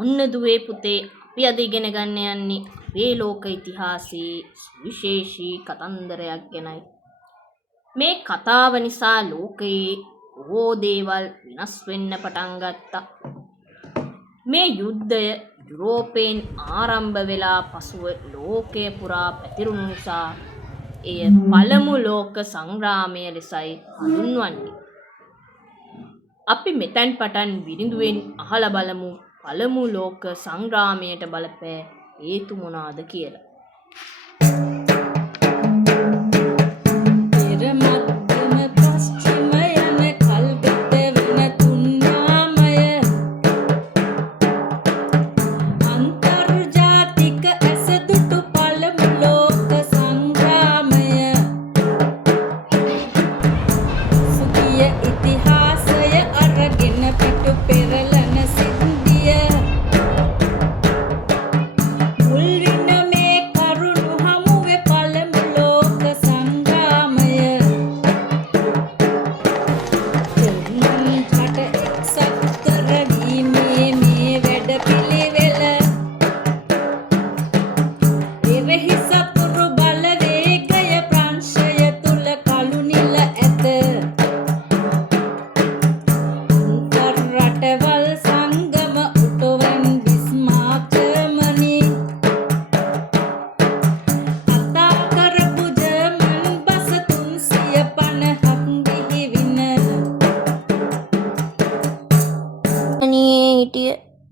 ඔන්න දුවේ පුතේ අපි අද ඉගෙන ගන්න යන්නේ අපේ ලෝක ඉතිහාසයේ සුවිශේෂී කතන්දරයක් ගැනයි. මේ කතාව නිසා ලෝකයේ බොහෝ දේවල් වෙනස් වෙන්න පටන් ගත්තා. මේ යුද්ධය යුරෝපයෙන් ආරම්භ වෙලා පසුව ලෝකය පුරා පැතිරුණු නිසා එය පළමු ලෝක සංග්‍රාමය ලෙසයි හඳුන්වන්නේ. අපි මෙතෙන් පටන් විරිඳුවෙන් අහලා බලමු පළමු ලෝක සංග්‍රාමයට බලපෑ හේතු මොනවාද කියලා.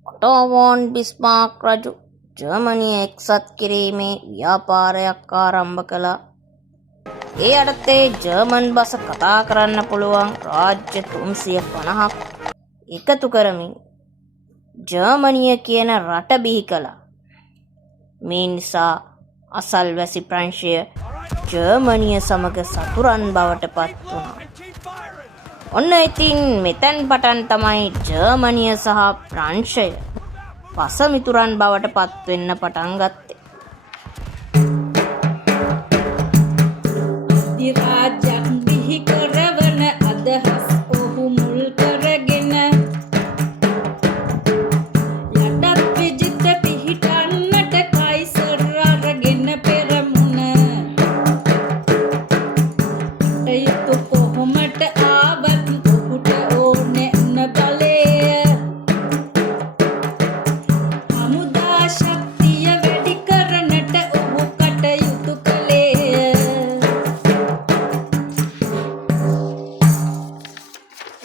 ඔටෝ වොන් බිස්මාර්ක් රජු ජර්මනිය එක්සත් කිරීමේ ව්‍යාපාරයක් ආරම්භ කළා. ඒ අර්ථයේ ජර්මන් බස කතා කරන්න පුළුවන් රාජ්‍ය 350ක් එකතු කරමින් ජර්මනිය කියන රට බිහි කළා. මේ නිසා අසල්වැසි ප්‍රංශය ජර්මනිය සමග සතුරන් බවට පත් වුණා. ඔන්න ඉතින් මෙතෙන් පටන් තමයි ජර්මනිය සහ ප්‍රංශය පසමිතුරන් බවට පත් වෙන්න පටන් ගත්තේ. රාජ්‍යයක් බිහි කරවන අදහස් ඔහු මුල් කරගෙන යටත් විජිත පිහිටන්නට කයිසර් අරගෙන පෙරමුණ කටයුතු කොහොමට ආවත් ඔහුට ඕනේ උන බලය හමුදා ශක්තිය වැඩි කරන්නට ඔහු කටයුතු කළේ.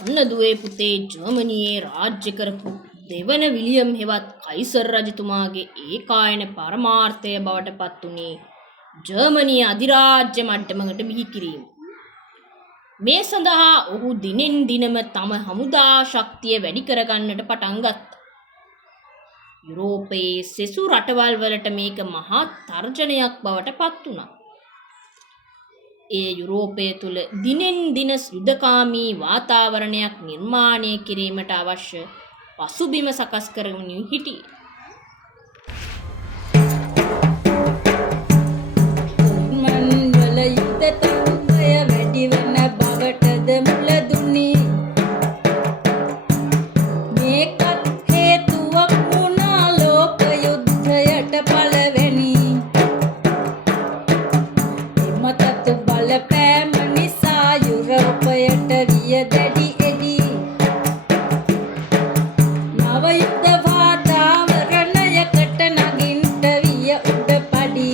ඔන්න දුවේ පුතේ ජර්මනියේ රාජ්‍ය කරපු දෙවන විලියම් හෙවත් කයිසර් රජතුමාගේ ඒකායන පරමාර්ථය බවට පත් වුණේ ජර්මනිය අධිරාජ්‍ය මට්ටමකට බිහි කිරීම. මේ සඳහා ඔහු දිනෙන් දිනම තම හමුදා ශක්තිය වැඩි කරගන්නට පටන් ගත්තා. යුරෝපයේ සෙසු රටවල් වලට මේක මහා තර්ජනයක් බවට පත් වුණා. ඒ යුරෝපය තුල දිනෙන් දින යුද්ධකාමී වාතාවරණයක් නිර්මාණය කිරීමට අවශ්‍ය පසුබිම සකස් කරමින් හිටියේ. මන්වල යුද්ධ තත්ත්වය වැඩි වන බවටද මුල දුන්නේ. මේකත් හේතුවක් වුණා ලෝක යුද්ධයට පළවෙනි. එම තත්ත්ව බලපෑම නිසා යුරෝපයට විය දැඩි එඩි. නව යුද්ධ වාතාවරණයකට නගින්ට විය උඩපඩි.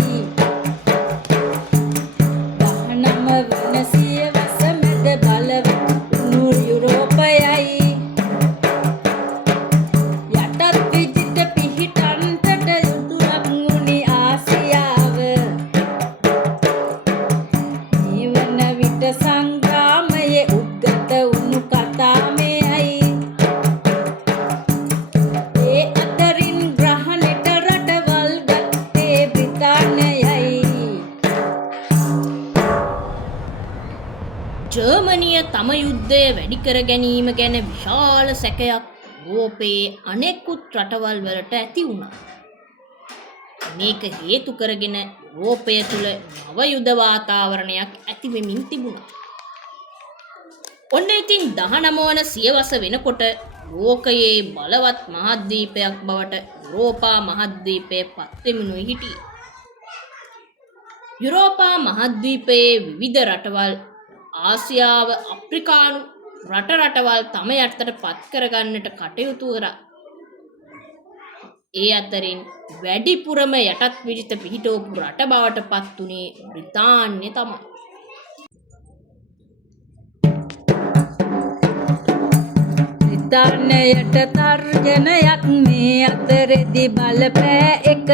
19 වන සියවස මැද බලවත් වුණු යුරෝපයයි යටත් විජිත පිහිටන්ටට යුතුයක් වුණි ආසියාව. මේ වන විට සංග්‍රාමයේ උද්ගත වුණු කතා මෙයයි. ඒ අතරින් ග්‍රහණයට රටවල් ගත්තේ බ්‍රිතාන්‍යයයි. ජර්මනිය තම යුද්ධය වැඩි කර ගැනීම ගැන විශාල සැකයක් යුරෝපයේ අනෙකුත් රටවල් වලට ඇති වුණා. මේක හේතු කරගෙන යුරෝපය තුල නව යුද වාතාවරණයක් ඇති වෙමින් තිබුණා. ඔන්න ඉතින් 19 වන සියවස වෙනකොට ලෝකයේ බලවත් මහද්වීපයක් බවට යුරෝපා මහද්වීපය පත්වෙමිනුයි හිටියේ. යුරෝපා මහද්වීපයේ විවිධ රටවල් ආසියාව අප්‍රිකානු රටවල් තම යටතට පත් කරගන්නට කටයුතු කරා. ඒ අතරින් වැඩිපුරම යටත් විජිත පිහිටවපු රට බවට පත් වුණේ බ්‍රිතාන්‍ය තමයි. බ්‍රිතාන්‍යයට තර්ජනයක් මේ අතරෙදි බලපෑ එක.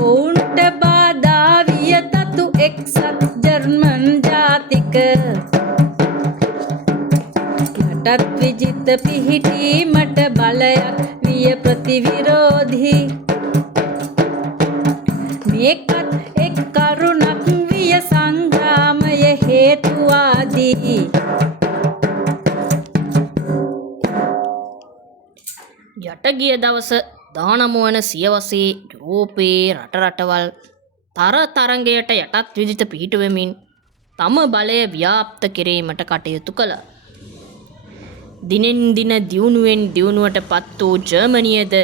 ඔවුන්ට බාධා විය තතු එක්සත් ජර්මන් ජාතික. යටත් විජිත පිහිටීමට බලයක් විය ප්‍රතිවිරෝධී. මේකත් එක් කරුණක් විය සංග්‍රාමය හේතුවාදී. යට ගිය දවස 19 වන සියවසේ යුරෝපයේ රටවල් තරඟයට යටත් විජිත පිහිටුවමින් තම බලය ව්‍යාප්ත කිරීමට කටයුතු කළා. දිනෙන් දින දියුණුවෙන් දියුණුවට පත් වූ ජර්මනියද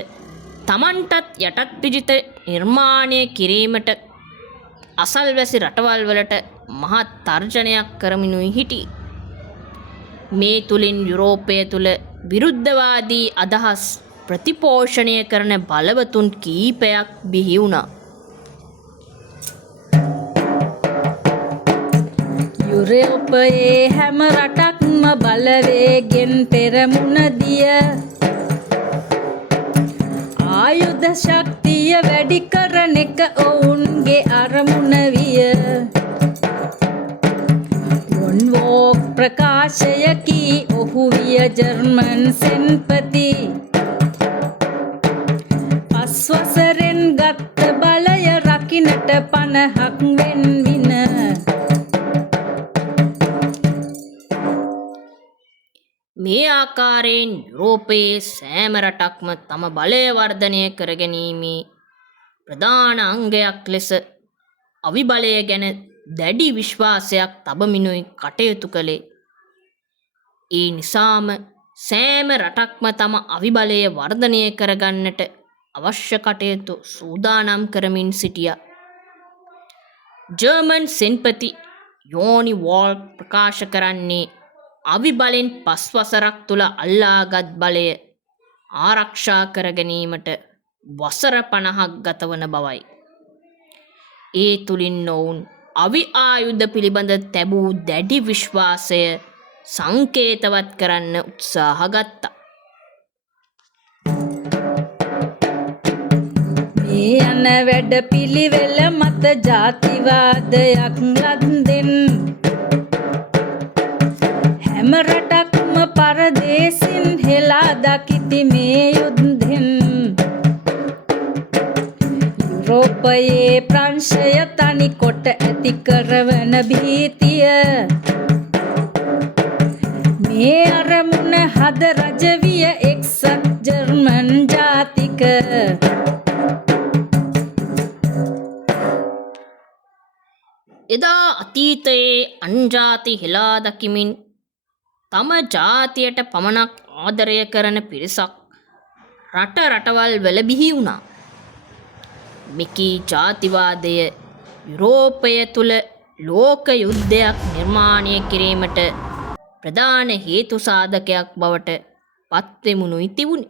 තමන්ටත් යටත් විජිත නිර්මාණය කිරීමට අසල්වැසි රටවල් වලට මහත් තර්ජනයක් කරමිනුයි හිටියේ. මේ තුලින් යුරෝපය තුල විරුද්ධවාදී අදහස් ප්‍රතිපෝෂණය කරන බලවතුන් කීපයක් බිහි වුණා. යුරෝපයේ හැම රටක්ම බලවේගෙන් පෙරමුණ දිය. ආයුධ ශක්තිය වැඩි කරන එක ඔවුන්ගේ අරමුණ විය. වොන්වෝක් ප්‍රකාශයකි ඔහු විය ජර්මන් සෙන්පති. පස්වසරෙන් ගත්ත බලය රකින්නට 50ක් වෙන්වින. මේ ආකාරයෙන් යුරෝපයේ සෑම රටක්ම තම බලය වර්ධනය කරගැනීමේ ප්‍රධාන අංගයක් ලෙස අවිබලය ගැන දැඩි විශ්වාසයක් තබමිනුයි කටයුතු කළේ. ඒ නිසාම සෑම රටක්ම තම අවිබලය වර්ධනය කරගන්නට අවශ්‍ය කටයුතු සූදානම් කරමින් සිටියා. ජර්මන් සෙන්පති යෝනි වෝල් ප්‍රකාශ කරන්නේ අවිබලෙන් 5 වසරක් තුළ අල්ලාගත් බලය ආරක්ෂා කර ගැනීමට වසර 50ක් ගතවන බවයි. ඒ තුලින් ඔවුන් අවි ආයුධ පිළිබඳ තැබූ දැඩි විශ්වාසය සංකේතවත් කරන්න උත්සාහ ගත්තා. මේ යන වැඩ පිළිවෙල මත ජාතිවාදයක් ලද්දෙන් හැම රටක්ම පරදේසින් හෙලා දකිති මේ යුද්ධෙන්. යුරෝපයේ ප්‍රංශය තනි කොට ඇති කරවන භීතිය. මේ අරමුණ හද රජ විය එක්සත් ජර්මන් ජාතික. එදා අතීතයේ අන්ජාති හෙලා දකිමින් තම ජාතියට පමණක් ආදරය කරන පිරිසක් රටවල් වල බිහි වුණා. මෙකී ජාතිවාදය යුරෝපය තුල ලෝක යුද්ධයක් නිර්මාණය කිරීමට ප්‍රධාන හේතු සාධකයක් බවට පත්වෙමුණුයි තිබුණි.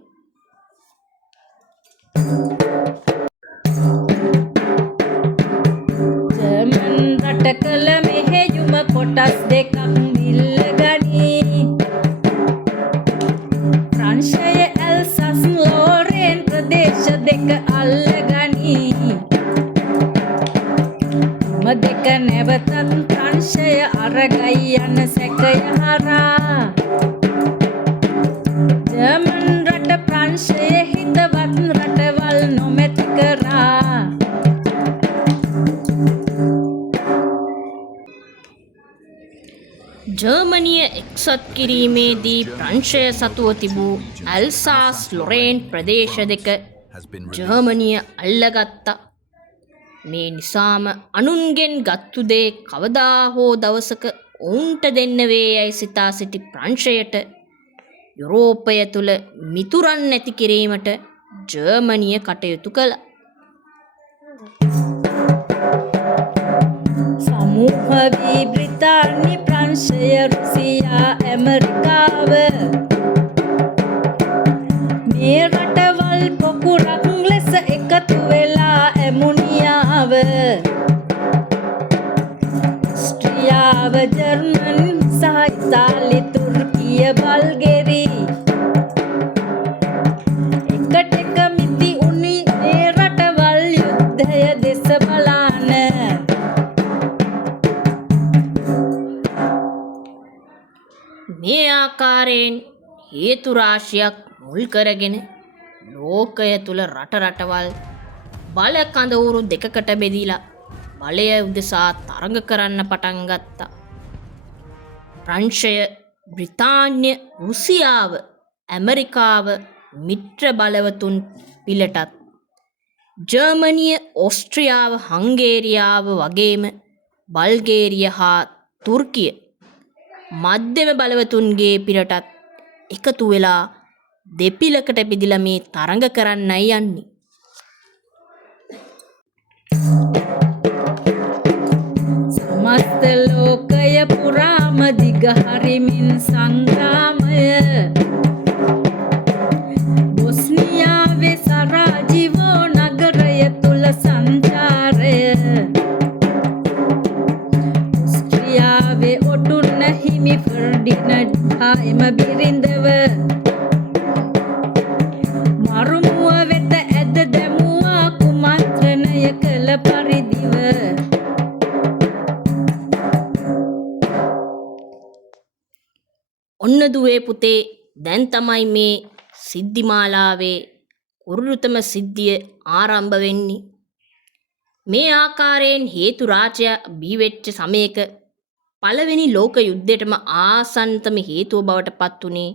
ජර්මන් රට කළ මෙහෙයුම කොටස් දෙකක් මිල්ල ගනී. ප්‍රංශය එල්සස් ලෝරෙන් ප්‍රදේශ දෙක අල්ල ගනී. දෙක නැවතත් ප්‍රංශය අරගයි යන සැකය හරහා ජර්මන් රට ප්‍රංශයේ හිතවත් රටවල් නොමැති කරා. ජර්මනිය එක්සත් කිරීමේදී ප්‍රංශය සතුව තිබූ ඇල්සාස් ලොරේන් ප්‍රදේශ දෙක ජර්මනිය අල්ලගත්තා. මේ නිසාම අනුන්ගෙන් ගත්තු දේ කවදා හෝ දවසක ඔවුන්ට දෙන්න වේ යයි සිතා සිටි ප්‍රංශයට යුරෝපය තුළ මිතුරන් නැති කිරීමට ජර්මනිය කටයුතු කළා. සමූහ වී බ්‍රිතාන්‍ය ප්‍රංශය රුසියා ඇමරිකාව මේ රටවල් පොකුරක් ලෙස එකතු වෙලා ඇමුනියාව ඔස්ට්‍රියාව ජර්මනි සහ ඉතාලි තුර්කිය බල්ගේරි එකට එක මිති උනි මේ රටවල් යුද්ධය දෙස බලාන මේ ආකාරයෙන් හේතු රාශියක් මුල් කරගෙන ලෝකය තුල රටවල් බල කඳවුරු දෙකකට බෙදීලා බලය උදෙසා තරඟ කරන්න පටන් ගත්තා. ප්‍රංශය, බ්‍රිතාන්‍ය, රුසියාව, ඇමරිකාව මිත්‍ර බලවතුන් පිළටත් ජර්මනිය, ඕස්ට්‍රියාව, හංගේරියාව වගේම බල්ගේරිය හා තුර්කිය මධ්‍යම බලවතුන්ගේ පිරටත් එකතු වෙලා දෙපිලකට බෙදිලා මේ තරඟ කරන්නයි යන්නේ. සමස්ත ලෝකය පුරාම දිගහරිමින් සංග්‍රාමය බොස්නියාවේ සරාජිවෝ නගරය තුල සංචාරය ඔස්ට්‍රියාවේ ඔටුන්න හිමි ෆර්ඩිනඩ් හා එම බිරිඳව මරුමුව වෙත ඇද දැමුවා කුමන්ත්‍රණය කළ පරිදිව ඔන්න දුවේ පුතේ, දැන් තමයි මේ සිද්ධිමාලාවේ උරුරුතම සිද්ධිය ආරම්භ වෙන්නේ. මේ ආකාරයෙන් හේතු රාජ්‍ය බිහිවෙච්ච සමයක පළවෙනි ලෝක යුද්ධයටම ආසන්නතම හේතුව බවට පත් වුණේ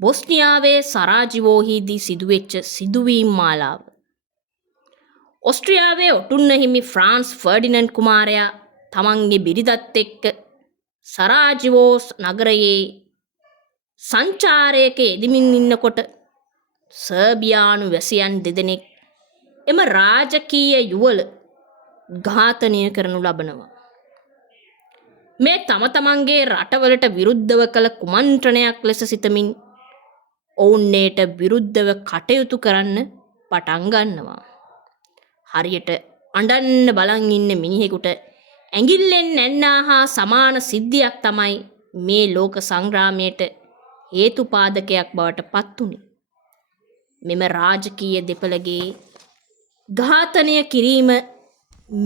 බොස්නියාවේ සරාජිවෝහිදී සිදුවෙච්ච සිදුවීම් මාලාව. ඔස්ට්‍රියාවේ ඔටුන්න හිමි ෆ්‍රාන්ස් ෆර්ඩිනන්ඩ් කුමාරයා තමන්ගේ බිරිඳත් එක්ක සරාජිවෝ නගරයේ සංචාරයක යෙදමින් ඉන්නකොට සර්බියානු වැසියන් දෙදෙනෙක් එම රාජකීය යුවල ඝාතනය කරනු ලබනවා. මේ තම තමන්ගේ රටවලට විරුද්ධව කළ කුමන්ත්‍රණයක් ලෙස සිතමින් ඔවුන්නේට විරුද්ධව කටයුතු කරන්න පටන් ගන්නවා. හරියට අඬන්න බලන් ඉන්න මිනිහෙකුට ඇඟිල්ලෙන් නැන්නා හා සමාන සිද්ධියක් තමයි මේ ලෝක සංග්‍රාමයට හේතුපාදකයක් බවට පත් වුණේ. මෙම රාජකීය දෙපළගේ ඝාතනය කිරීම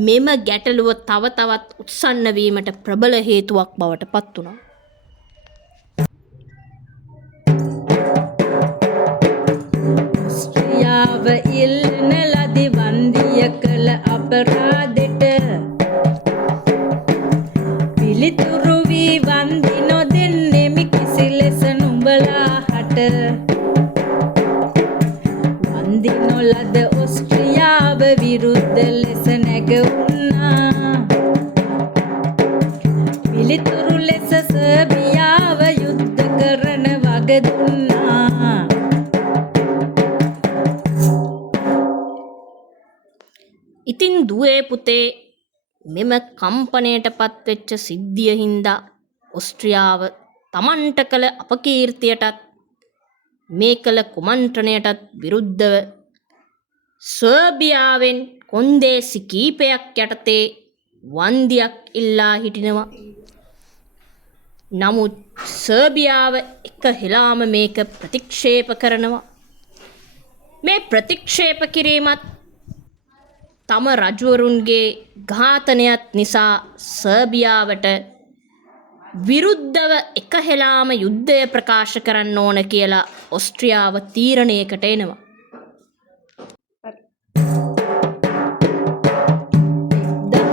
මෙම ගැටලුව තව තවත් උත්සන්න වීමට ප්‍රබල හේතුවක් බවට පත් වුණා. ඔස්ට්‍රියාව ඉල්ලන ලදි වන්දිය කළ අපරාධෙට පිළිතුරු වී වන්දි නොදෙන්නෙමි කිසි ලෙස නුඹලා හට වන්දි නොලද ඔස්ට්‍රියාව විරුද්ධ ලෙස නැගුණා. පිළිතුරු ලෙස සර්බියාව යුද්ධ කරන වග දුන්නා. ඉතින් දුවේ පුතේ, මෙම කම්පණයට පත්වෙච්ච සිද්ධිය හින්දා ඔස්ට්‍රියාව තමන්ට කළ අපකීර්තියටත් මේ කළ කුමන්ත්‍රණයටත් විරුද්ධව සර්බියාවෙන් කොන්දේසි කීපයක් යටතේ වන්දියක් ඉල්ලා හිටිනවා. නමුත් සර්බියාව එක හෙලාම මේක ප්‍රතික්ෂේප කරනවා. මේ ප්‍රතික්ෂේප කිරීමත් තම රජවරුන්ගේ ඝාතනයත් නිසා සර්බියාවට විරුද්ධව එක හෙලාම යුද්ධය ප්‍රකාශ කරන්න ඕන කියලා ඔස්ට්‍රියාව තීරණයකට එනවා.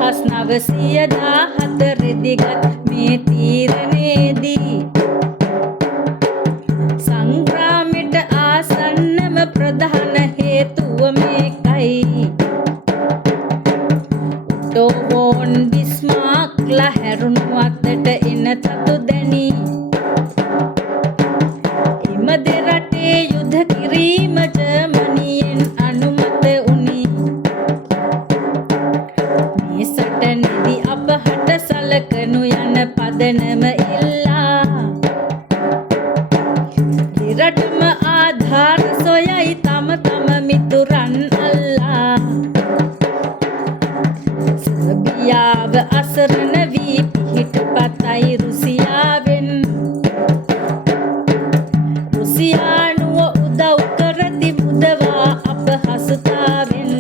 1914 දිගත් මේ තීරණයේදී සංග්‍රාමයට ආසන්නම ප්‍රධාන හේතුව මේකයි. ටෝ වොන් බිස්මාර්ක්ලා හැරුණු අතට එන තතු දැනි එම දෙරටේ යුද්ධ කිරීම ජර්මනියෙන් අනුමත වුණි. මේ සටනේදී අපහට සලකනු යන පදනම ඉල්ලා දෙරටම ආධාර සොයයි තම මිතුරන් අල්ලා. සර්බියාව අසරණ වී පිහිටපතයි රුසියාවෙන්. රුසියානුව උදව් කරති මුදවා අපහසුතාවෙන්.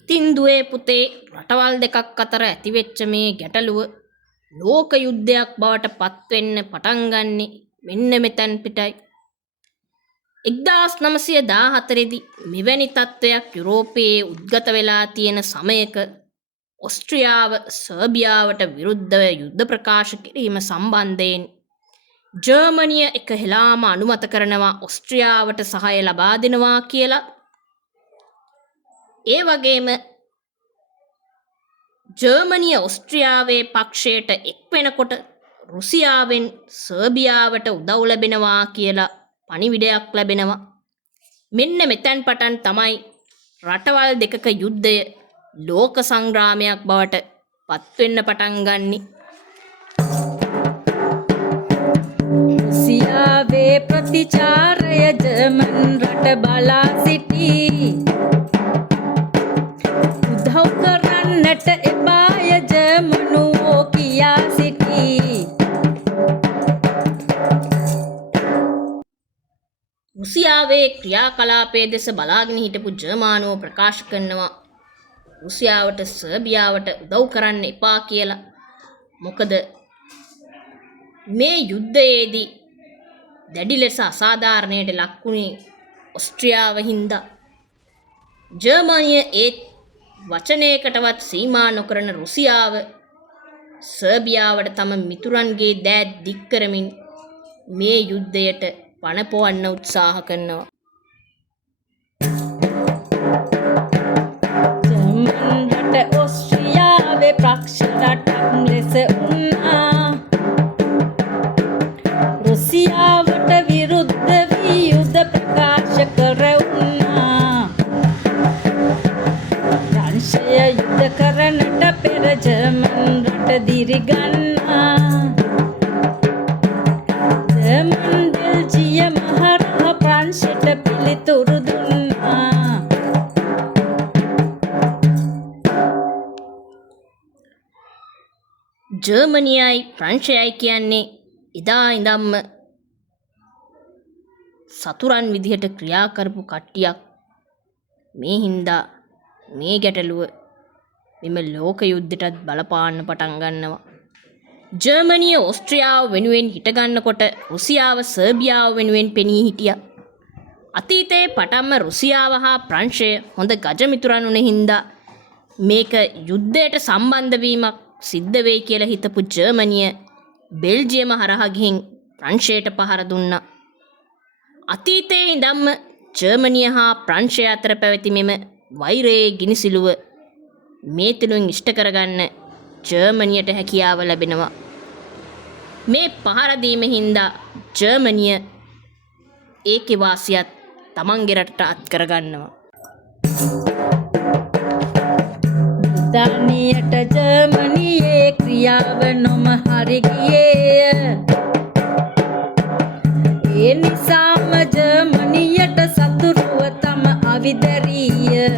ඉතින් දුවේ පුතේ රටවල් දෙකක් අතර ඇතිවෙච්ච මේ ගැටලුව ලෝක යුද්ධයක් බවට පත්වෙන්න පටන් ගන්නෙ මෙන්න මෙතැන් පිටයි. 1914 දී මෙවැනි තත්ත්වයක් යුරෝපයේ උද්ගත වෙලා තියෙන සමයක ඔස්ට්‍රියාව සර්බියාවට විරුද්ධව යුද්ධ ප්‍රකාශ කිරීම සම්බන්ධයෙන් ජර්මනිය එක හෙලාම අනුමත කරනවා ඔස්ට්‍රියාවට සහාය ලබා දෙනවා කියලා. ඒ වගේම ජර්මනිය ඔස්ට්‍රියාවේ පක්ෂයට එක් වෙනකොට රුසියාවෙන් සර්බියාවට උදව් ලැබෙනවා කියලා පණිවිඩයක් ලැබෙනවා. මෙන්න මෙතැන් පටන් තමයි රටවල් දෙකක යුද්ධය ලෝක සංග්‍රාමයක් බවට පත්වෙන්න පටන් ගන්නෙ. රුසියාවේ ප්‍රතිචාරය ජර්මන් රට බලා සිටී. උදව් කරන්නට එපාය ජර්මනුවෝ කියා සිටී. රුසියාවේ ක්‍රියාකලාපයේ දෙස බලාගෙන හිටපු ජර්මානුවෝ ප්‍රකාශ කරනවා රුසියාවට සර්බියාවට උදව් කරන්න එපා කියලා. මොකද මේ යුද්ධයේදී දැඩි ලෙස අසාධාරණයට ලක්වුණේ ඔස්ට්‍රියාව හින්දා. ජර්මනිය ඒ වචනයකටවත් සීමා නොකරන රුසියාව සර්බියාවට තම මිතුරන්ගේ දෑත් දික් කරමින් මේ යුද්ධයට පණ පොවන්න උත්සාහ කරනවා. ජර්මන් රට ඔස්ට්‍රියාවේ පක්ෂ රටක් ලෙස වුණා. රුසියාවට විරුද්ධ වී යුද්ධ ප්‍රකාශ කරවුණා. ප්‍රංශය යුද්ධ කරන්නට පෙර ජර්මන් රට දිරිගන්නා. ජර්මන් බෙල්ජියම හරහා ප්‍රංශයට පිළිතුරු දුන්නා. ජර්මනියයි ප්‍රංශයයි කියන්නේ එදා ඉඳන්ම සතුරන් විදිහට ක්‍රියා කරපු කට්ටියක්. මේ හින්දා මේ ගැටලුව මෙම ලෝක යුද්ධයටත් බලපාන්න පටන් ගන්නවා. ජර්මනිය ඕස්ට්‍රියාව වෙනුවෙන් හිටගන්නකොට රුසියාව සර්බියාව වෙනුවෙන් පෙනී හිටියා. අතීතයේ පටන්ම රුසියාව හා ප්‍රංශය හොඳ ගජමිතුරන් වුණ හින්දා මේක යුද්ධයට සම්බන්ධ වීමක් සිද්ධ වෙයි කියලා හිතපු ජර්මනිය බෙල්ජියම හරහා ගිහින් ප්‍රංශයට පහර දුන්නා. අතීතයේ ඉඳන්ම ජර්මනිය හා ප්‍රංශය අතර පැවති මෙම වෛරයේ ගිනිසිලුව මේ තුලින් ඉෂ්ට කරගන්න ජර්මනියට හැකියාව ලැබෙනවා. මේ පහර දීම හින්දා ජර්මනිය ඒකේ වාසියත් තමන්ගේ රටට අත් කරගන්නවා. ධානියට ජර්මනියේ ක්‍රියාව නොම හරි ගියේය. ඒ නිසාම ජර්මනියට සතුරුව තම අවිදරීය.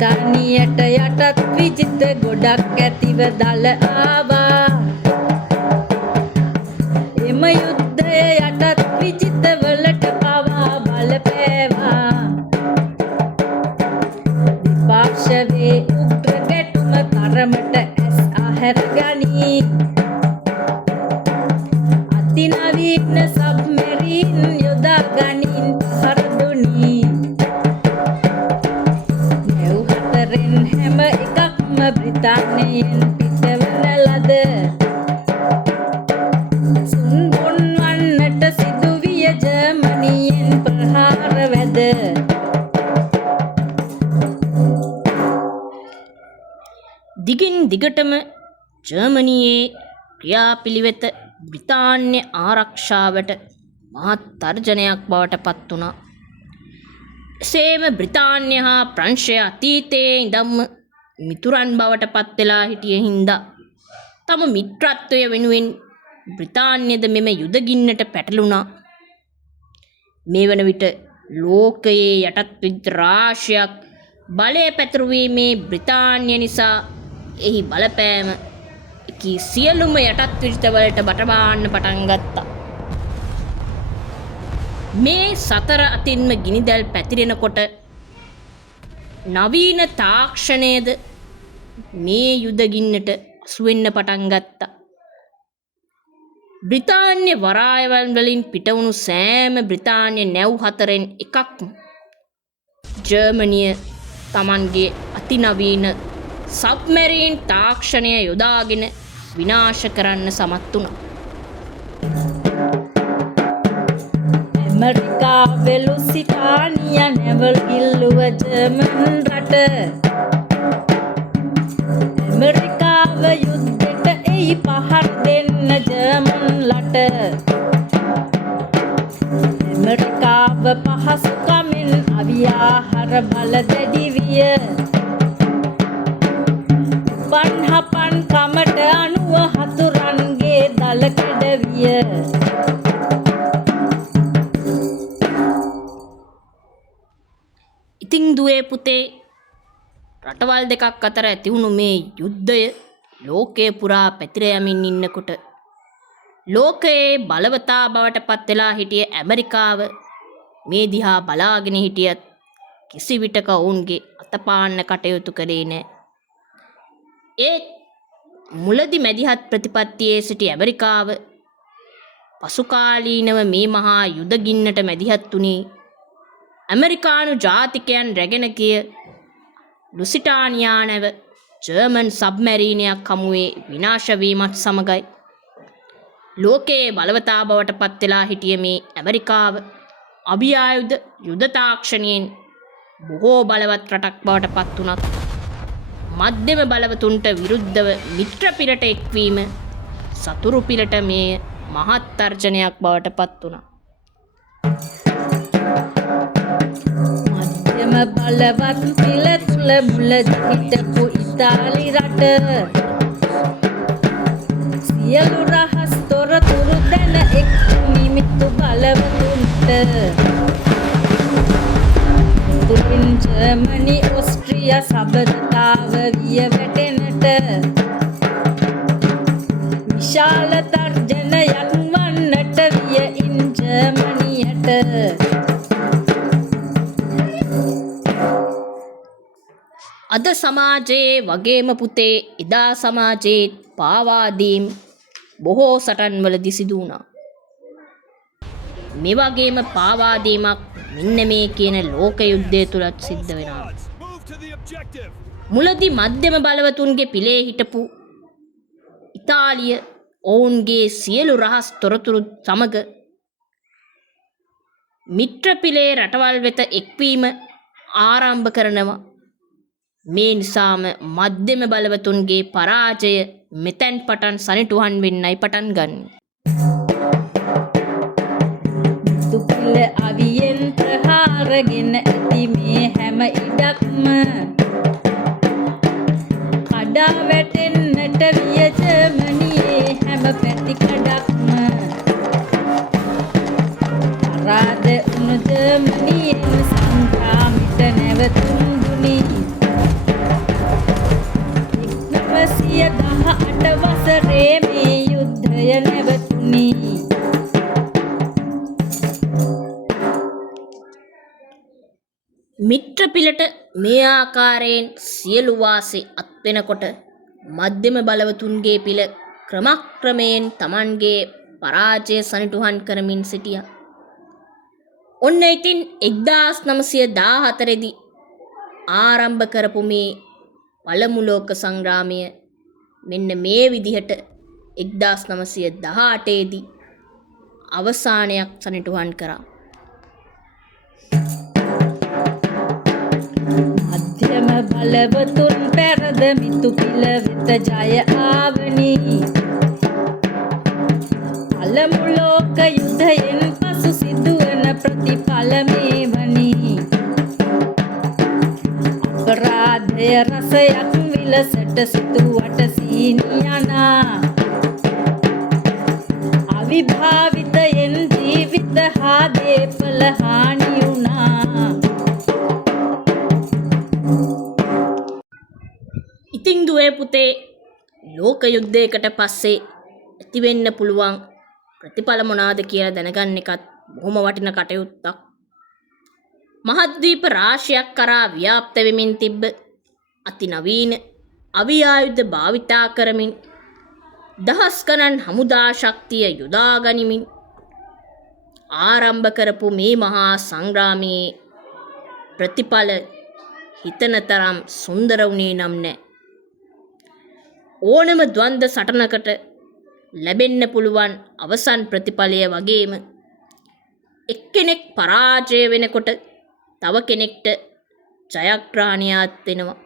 ධානියට යටත් විජිත ගොඩක් ඇතිව දල ආවා. එම යුද්ධය යටත් විජිත වලට පවා බලපෑවා. පාර්ශවයේ උග්‍ර ගැටුම තරමට ඇස් අහැර ගනී. අතිනවීන සබ්මරීන් යොදා ගනින් පහර දුනි. නැව් හතරෙන් හැම එකක්ම බ්‍රිතාන්‍යයෙන් පිටවන ලද. සුන්බුන් වන්නට සිදුවිය ජර්මනියෙන් ප්‍රහාර වැද. දිගින් දිගටම ජර්මනියේ ක්‍රියාපිළිවෙත බ්‍රිතාන්‍ය ආරක්ෂාවට මහත් තර්ජනයක් බවට පත් වුණා. එසේම බ්‍රිතාන්‍ය හා ප්‍රංශය අතීතයේ ඉඳන්ම මිතුරන් බවට පත් වෙලා හිටිය හින්දා තම මිත්‍රත්වය වෙනුවෙන් බ්‍රිතාන්‍යද මෙම යුද ගින්නට පැටළුණා. මේ වන විට ලෝකයේ යටත් විජිත රාශියක් බලය පැතුරුවීමේ බ්‍රිතාන්‍ය නිසා එහි බලපෑම එකී සියලුම යටත් විජිතවලට බටබාන්න පටන් ගත්තා. මේ සතර අතින්ම ගිනිදැල් පැතිරෙනකොට නවීන තාක්ෂණයද මේ යුද ගින්නට අසුවෙන්න පටන් ගත්තා. බ්‍රිතාන්‍ය වරායවල් වලින් පිටවුණු සෑම බ්‍රිතාන්‍ය නැව් හතරෙන් එකක් ජර්මනිය තමන්ගේ අතිනවීන සබ්මැරීන් තාක්ෂණය යොදාගෙන විනාශ කරන්න සමත් වුණා. ඇමරිකාවේ ලුසිටානියා නැවල් ඉල්ලුව ජර්මන් රට. ඇමරිකාව යුද්ධෙට එයි පහර දෙන්න ජර්මන්ලට. ඇමරිකාව පහසුකමින් අවියාහාර බල දැඩි විය. පන්හපන් කමට අනුව හතුරන්ගේ දල කැඩවිය. ඉතින් දුවේ පුතේ රටවල් දෙකක් අතර ඇතිවුණු මේ යුද්ධය ලෝකයේ පුරා පැතිර යමින් ඉන්නකොට ලෝකයේ බලවතා බවට පත් වෙලා හිටිය ඇමරිකාව මේ දිහා බලාගෙන හිටියත් කිසි විටක ඔවුන්ගේ අතපාන්න කටයුතු කළේ නැහැ. ඒ මුලදි මැදිහත් ප්‍රතිපත්තියේ සිටි ඇමරිකාව පසුකාලීනව මේ මහා යුද ගින්නට මැදිහත් වුණේ ඇමරිකානු ජාතිකයන් රැගෙන ගිය ලුසිටානියා නැව ජර්මන් සබ්මැරීනයක් හමුවේ විනාශ වීමත් සමගයි. ලෝකයේ බලවතා බවට පත් වෙලා හිටිය මේ ඇමරිකාව අභිආයුධ යුද තාක්ෂණයෙන් බොහෝ බලවත් රටක් බවට පත් වුණත් මධ්‍යම බලවතුන්ට විරුද්ධව මිත්‍ර පිරට එක්වීම සතුරු පිරට මේ මහත් තර්ජනයක් බවට පත් වුණා. මධ්‍යම බලවත් පිළ තුළ මුලදි හිටපු ඉතාලි රට සියලු රහස් තොරතුරු දැන එක් නිමිත්තු බලවතුන්ට තුලින් ජර්මනි ඔස්ට්‍රියා සබඳතාව විය වැටෙනට විශාල තර්ජනයක් වන්නට විය ඉන් ජර්මනියට. අද සමාජයේ වගේම පුතේ එදා සමාජයේ පාවාදීම් බොහෝ සටන්වලදී සිදු වුණා. මේ වගේම පාවාදීමක් මෙන්න මේ කියන ලෝක යුද්ධය තුලත් සිද්ධ වෙනවා. මුලදී මධ්‍යම බලවතුන්ගේ පිලේ හිටපු ඉතාලිය ඔවුන්ගේ සියලු රහස් තොරතුරු සමග මිත්‍ර පිලේ රටවල් වෙත එක්වීම ආරම්භ කරනවා. මේ නිසාම මධ්‍යම බලවතුන්ගේ පරාජය මෙතැන් පටන් සනිටුහන් වෙන්නයි පටන් ගන්නේ. තුපිල අවියෙන් ප්‍රහාරගෙන ඇති මේ හැම ඉඩක්ම කඩා වැටෙන්නට විය ජර්මනියේ හැම පැති කඩක්ම. පරාද වුණු ජර්මනියෙන් සංග්‍රාමිට නැවතුම් දුනි. 1918 වසරේ මේ යුද්ධය නැවතුනි. මිත්‍ර පිලට මේ ආකාරයෙන් සියලු වාසි අත් වෙනකොට මධ්‍යම බලවතුන්ගේ පිල ක්‍රමක්‍රමයෙන් Tamanගේ පරාජය සනිටුහන් කරමින් සිටියා. ඔන්න ඉතින් 1914 දී ආරම්භ කරපු මේ පළමු ලෝක සංග්‍රාමය මෙන්න මේ විදිහට 1918 දී අවසානයක් සනිටුහන් කරා. මධ්‍යම බලවතුන් පෙරද මිතු පිළ වෙත ජය ආවනි පළමු ලෝක යුද්ධයෙන් පසු සිදුවන ප්‍රතිඵල මේ වනි අපරාධය රසයක් විලසට සිතුවට සීනියනා අවිභාවිතයෙන් ජීවිත හා දේපල හානි වුණා. ඉතින් දුවේ පුතේ ලෝක යුද්ධයකට පස්සේ ඇතිවෙන්න පුළුවන් ප්‍රතිඵල මොනවාද කියලා දැනගන්න එකත් බොහොම වටින කටයුත්තක්. මහද්වීප රාශියක් කරා ව්‍යාප්ත වෙමින් තිබ්බ අති නවීන අවි ආයුධ භාවිතා කරමින් දහස් ගණන් හමුදා ශක්තිය යොදා ගනිමින් ආරම්භ කරපු මේ මහා සංග්‍රාමයේ ප්‍රතිඵල හිතන තරම් සුන්දර වුණේ නම් නෑ. ඕනම ද්වන්ද සටනකට ලැබෙන්න පුළුවන් අවසන් ප්‍රතිඵලය වගේම එක්කෙනෙක් පරාජය වෙනකොට තව කෙනෙක්ට ජයග්‍රහණයක් වෙනවා.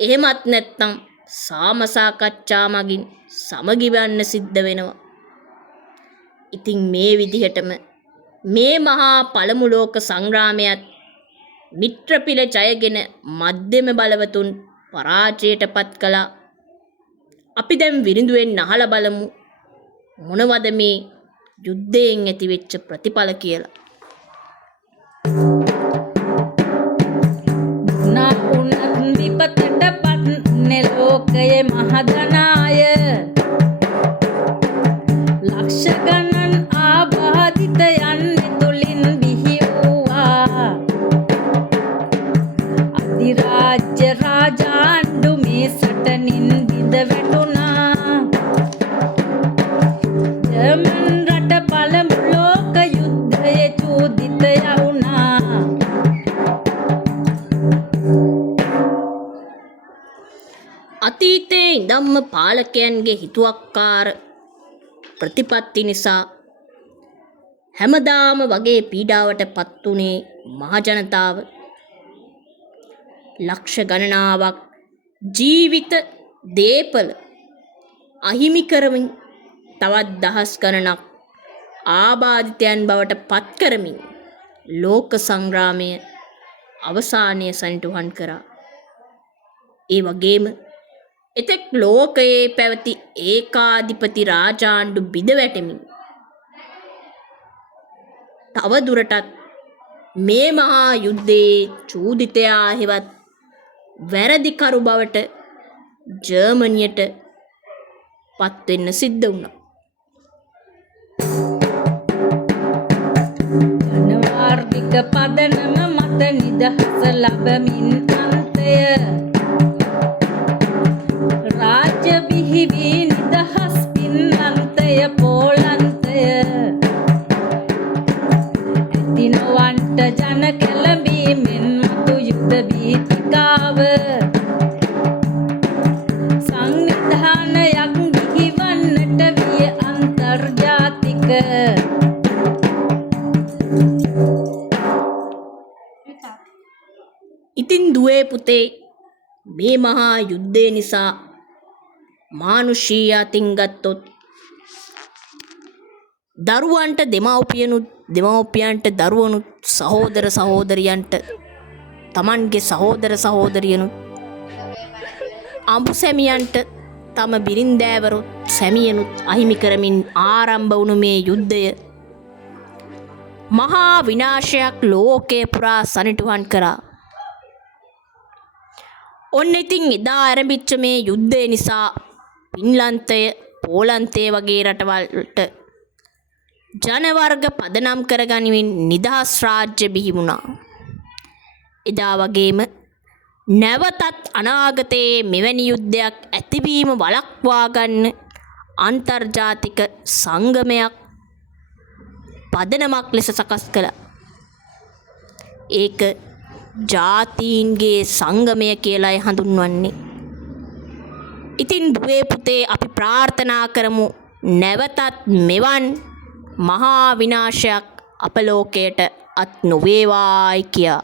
එහෙමත් නැත්නම් සාම සාකච්ඡා මගින් සමගිවන්න සිද්ධ වෙනවා. ඉතින් මේ විදිහටම මේ මහා පළමු ලෝක සංග්‍රාමයත් මිත්‍රපිල ජයගෙන මධ්‍යම බලවතුන් පරාජයට පත් කළා. අපි දැන් විරිඳුවෙන් අහලා බලමු මොනවද මේ යුද්ධයෙන් ඇතිවෙච්ච ප්‍රතිඵල කියලා. නා උනත් විපතට පත්නේ ලෝකයේ මහදනාය ලක්ෂ ගණන් ආබාධිතයන් තුලින් බිහි වූවා අධිරාජ්‍ය රාජාණ්ඩු මේ සටනින් විඳ වැටුණා. ජර්මන් රට පළමු ලෝක යුද්ධයේ චෝදිතය වුණා. අතීතයේ ඉඳන්ම පාලකයන්ගේ හිතුවක්කාර ප්‍රතිපත්ති නිසා හැමදාම වගේ පීඩාවට පත් වුණේ මහජනතාව. ලක්ෂ ගණනාවක් ජීවිත දේපල අහිමි කරමින් තවත් දහස් ගණනක් ආබාධිතයන් බවට පත් කරමින් ලෝක සංග්‍රාමය අවසානය සනිටුහන් කරා. ඒ වගේම එතෙක් ලෝකයේ පැවති ඒකාධිපති රාජාණ්ඩු බිඳ වැටෙමින් තව දුරටත් මේ මහා යුද්ධයේ චූදිතයා හෙවත් වැරදිකරු බවට ජර්මනියට පත්වෙන්න සිද්ධ වුණා. ජනවාර්ගික පදනම මත නිදහස ලබමින් අන්තය රාජ්‍ය බිහිවී නිදහස් පින්නන්තය පෝලන්තය ඇතිනොවන්ට ජන කැළඹීමෙන් මතු යුද්ධ භීතිකාව සංවිධානයක් බිහිවන්නට විය අන්තර්ජාතික. ඉතින් දුවේ පුතේ මේ මහා යුද්ධය නිසා මානුෂීය අතින් ගත්තොත් දරුවන්ට දෙමව්පියන්ට දරුවනුත් සහෝදර සහෝදරියන්ට තමන්ගේ සහෝදර සහෝදරියනුත් අඹු සැමියන්ට තම බිරින්දෑවරුත් සැමියනුත් අහිමි කරමින් ආරම්භ වුණු මේ යුද්ධය මහා විනාශයක් ලෝකේ පුරා සනිටුහන් කරා. ඔන්න ඉතින් එදා ආරම්භිච්ච මේ යුද්ධය නිසා පින්ලන්තය පෝලන්තය වගේ රටවල්ට ජනවර්ග පදනම් කරගනිමින් නිදහස් රාජ්‍ය බිහි වුණා. එදා වගේම නැවතත් අනාගතයේ මෙවැනි යුද්ධයක් ඇතිවීම වළක්වා ගන්න අන්තර්ජාතික සංගමයක් පදනමක් ලෙස සකස් කළා. ඒක ජාතීන්ගේ සංගමය කියලායි හඳුන්වන්නේ. ඉතින් දුවේ පුතේ අපි ප්‍රාර්ථනා කරමු නැවතත් මෙවන් මහා විනාශයක් අප ලෝකයට අත් නොවේවායි කියා.